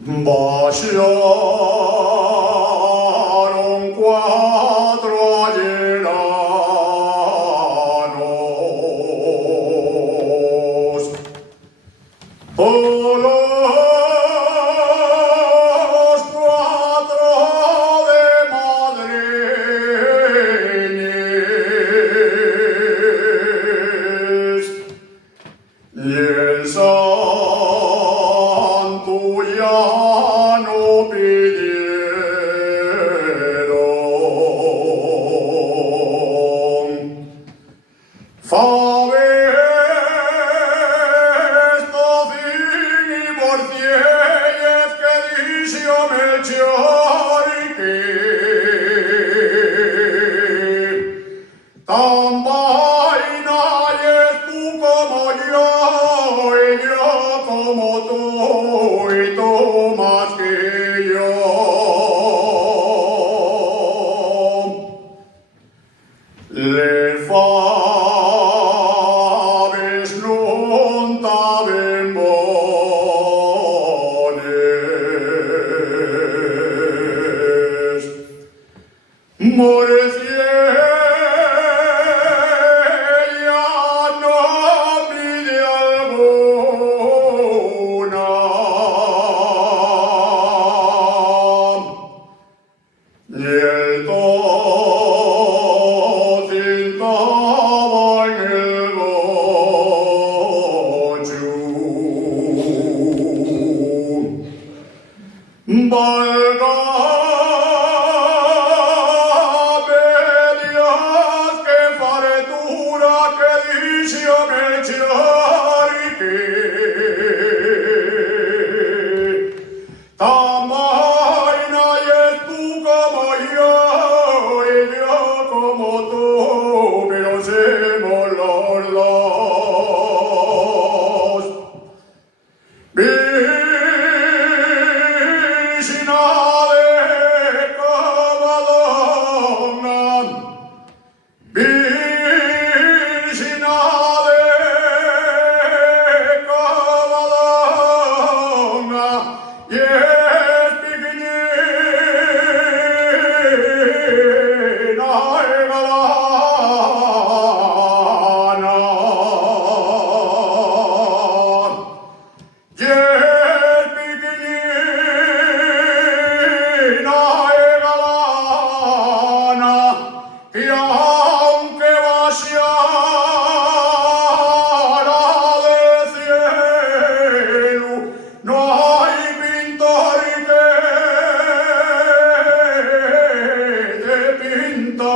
Baixaron cuatro allenanos por los cuatro de Madrid y el santo ya no pidieron. Fabesto fini mortielles que dicio Melchior y que tan vaina es tú como yo y yo como tú y tú más que yo. Le faves non t'avem bones, Morciella no pide alguna, y el cintaba en el gochu. Válgame Dios, que fartura que dicio Melchior y que tan vaina es tú como yo y yo como tú, pero somos los dos. Virgina de Covadonga, Virgina de Covadonga, y es pequeñina y galana. Y es pequeñina y galana, y aunque vaciara del cielo, no hay pintor que te pinta